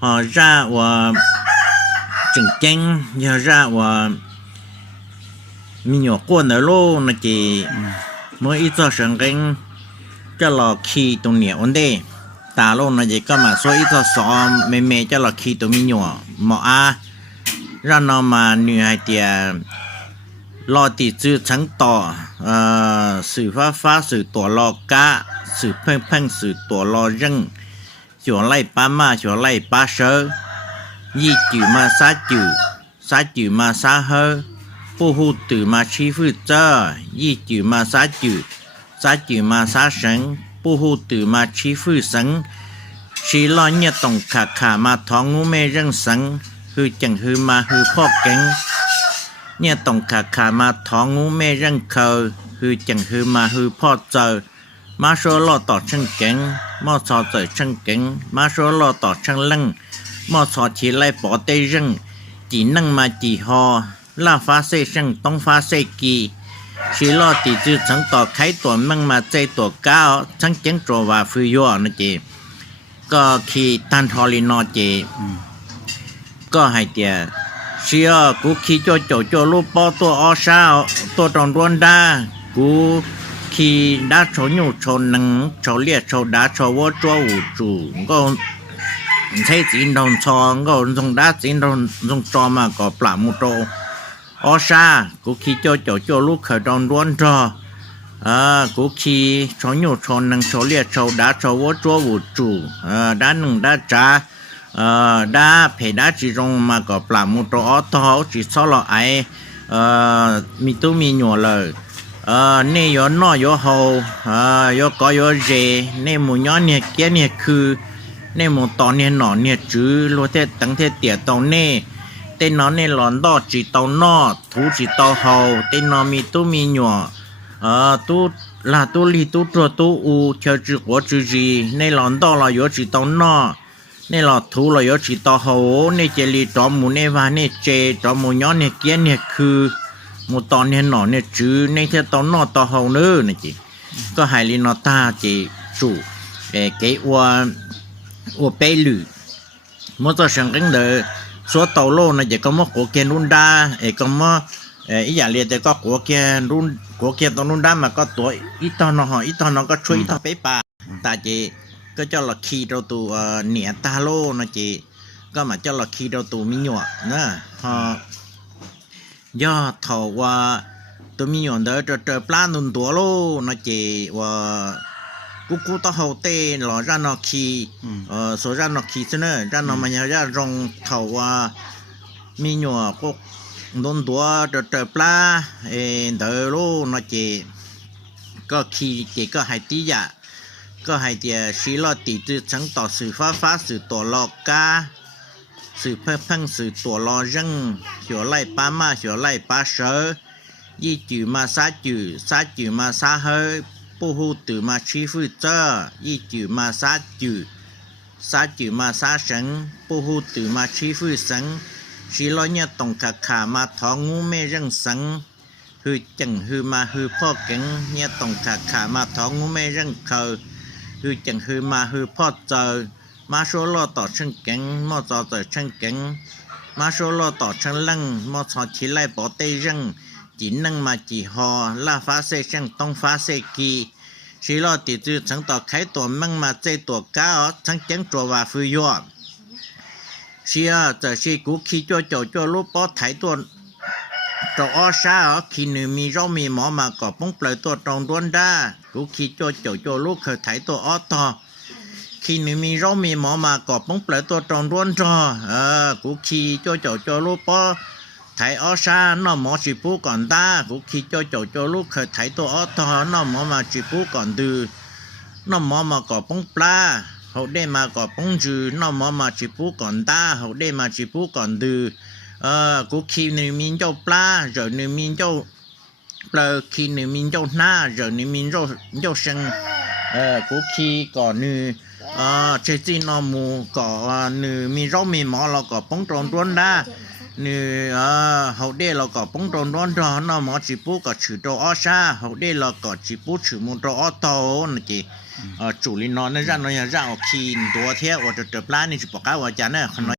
让我整经要让我มีหยกกวนในโลกนะจีเมื่ออีตัวสังเกตจะหลอกขี่ตรงเหนียวเด้ตาโลกนะจีก็มาช่วยอีตัวสอนเมจะหลอกขี่ตรงมีหยกหมอ让เรามาเหนื่อยเดียรอติดจืดทั้งต่อสื่อฟ้าสื่อตัวรอกะสื่อเพ่งสื่อตัวรอ扔หัวไล่ป้ามาหัวไล่ป้าเชอยี่จื่อมาซาจื่อมาซาเฮอผู้หูตื่อมาชี้ฟื้นเจ้ายี่จื่อมาซาจื่อมาซาเฉิงผู้หูตื่อมาชี้ฟื้นสังชีล้อเนี่ยต้องขามาท้องงูไม่เรื่องสังคือจังคือมาคือพ่อแกงเนี่ยต้องขามาท้องงูไม่เรื่องเคยคือจังคือมาคือพ่อเจอมาโซลอต่อช่างแกงมอซอเจอช่างแกงมาโซลอต่อช่างลังมอซอทีไล่ปอเตรึ่งจีนั่งมาจีฮอล่าฟ้าเซช่างต้องฟ้าเซกีชีลอตีจืดทั้งต่อไข่ตัวมั่งมาใจตัวก้าวช่างแกงตัวว่าฟื้ยัวนะเจก็ขี่ตันทอลินอเจก็ให้เตียเชียกูขี่โจลูกปอตัวอชาตัวตอนรวนดากูขี่ดาโชญูโชนังโชเลียโชดาโชวัวจัวอูจูก็ใช้จีนทองชองก็ทรงดาจีนทองจอมาก็ปลามุโตอชากูขี่โจลูกเขยตอนรวนจอกูขี่โชญูโชนังโชเลียโชดาโชวัวจัวอูจูด้านหนึ่งด้านจ้าดาเพดาจีรงมาก็ปลามุโตอทอจีซอลไอมีตู้มีหนัวเลยเนี่ยยอนอยอเฮายอกอยอเจเนี่ยหมูย้อนเนี่ยเกี้ยเนี่ยคือเนี่ยหมูตอนเนี่ยหนอนเนี่ยจื้อรัวเทตั้งเทเตี่ยตอนเนี่ยเต้นนอนเนี่ยหลอนดอจีตอนนอถูจีตอเฮาเต้นนอนมีตู้มีหนัวตู้ลาตู้ลีตู้ตัวตู้อูเชื่อจื้อหัวจื้อจีเนี่ยหลอนดอเราอยู่จีตอนนอเนี่ยหลอดถูเราอยู่จีตอเฮาเนี่ยเจลีจอมหมูเนี่ยวาเนี่ยเจจอมหมูย้อนเนี่ยเกี้ยเนี่ยคือหมูตอนเนี่ยหนอนเนี่ยจื้อในเท่าตอนนอตอเฮาเนื้อนะจีก็หายลินอตาจีจู่เก๋วัวเปลือมันจะสังเกตเลยส่วนเต่าโลนะจีก็มันกัวเกนรุ่นดาก็มันอีอย่างเรียนแต่ก็กัวเกนตอนรุ่นดามาก็ตัวอีตอนนอก็ช่วยตอไปป่าตาจีก็จะหลอกขี่เราตัวเหนียตาโลนะจีก็มาจะหลอกขี่เราตัวมีหยวกนะพอย่อถอว่าตัวมีหยวนเดอเจอปลาหนุนตัวโลนะเจว่ากูต่อเขาเต้หล่อร้านนอคีโซร้านนอคีเสนอร้านนอมันจะรองถอว่ามีหยวนก็โดนตัวเจอปลาเดอโลนะเจก็คีเจก็ให้ตียาก็ให้เดียชีลอตีจืดทั้งต่อสื่อฟ้าสื่อตัวลอกกาสื่อเพิ่งสื่อตัวรอยังหัวไล่ป้ามาหัวไล่ป้าเชอยี่จื่อมาซาจื่อมาซาเฮผู้หูตื่อมาชี้ฟื้นเจ้ายี่จื่อมาซาจื่อมาซาเฉิงผู้หูตื่อมาชี้ฟื้นสังชีลอยเนี่ยต้องขามาท้องงูไม่ยังสังฮือจังฮือมาฮือพ่อเก่งเนี่ยต้องขามาท้องงูไม่ยังเคยฮือจังฮือมาฮือพ่อเจอมาโซลต่อช่างแกงมอจอต่อช่างแกงมาโซลต่อช่างลังมอจอชีไล่ปอเตยังจีนั่งมาจีฮอล่าฟ้าเซช่างต้องฟ้าเซกีชีลอติดจืดทั้งต่อไข่ตัวมั่งมาใจตัวก้าวทั้งแกงตัวว่าฟื้นยอดเชียจะชีกูขี่โจลูกปอไถตัวตัวอ้อชาขี่หนึ่งมีเรามีหมอมาก่อป้องเปลือยตัวตรงด้วนด้ากูขี่โจลูกเคยไถตัวอ้อต่อขี่หนึ่งมีเรามีหมอมาก่อป้องเปลือยตัวตรงด้วนจอกูขี่โจลูกปอไถอ้อชาน้อหมอจีปูก่อนตากูขี่โจลูกเคยไถตัวอ้อต่อน้อหมอมาจีปูก่อนดื้อน้อหมอมาก่อป้องปลาเขาได้มาก่อป้องจื้อน้อหมอมาจีปูก่อนตาเขาได้มาจีปูก่อนดื้อกูขี่หนึ่งมีเจ้าปลาเจอหนึ่งมีเจ้าเปลือยขี่หนึ่งมีเจ้าหน้าเจอหนึ่งมีเจ้าเชิงกูขี่ก่อนหนึ่งเจจีนอมูก่อหนึ่งมีเรามีหมอเราก็ป้องตรงด้วนได้ นี่เขาได้เราก็ป้องตรงร้อนร้อนเนาะหมอจีปูก็ชื่อตัวอ้อชาเขาได้เราก็จีปูชื่อมุนตัวอ้อโตนะจีจุลินนอนนั่นจ้ะเนาะอย่างจ้ะออกคีนตัวเที่ยวว่าจะปลานี่จะบอกว่าจะเนี่ยขน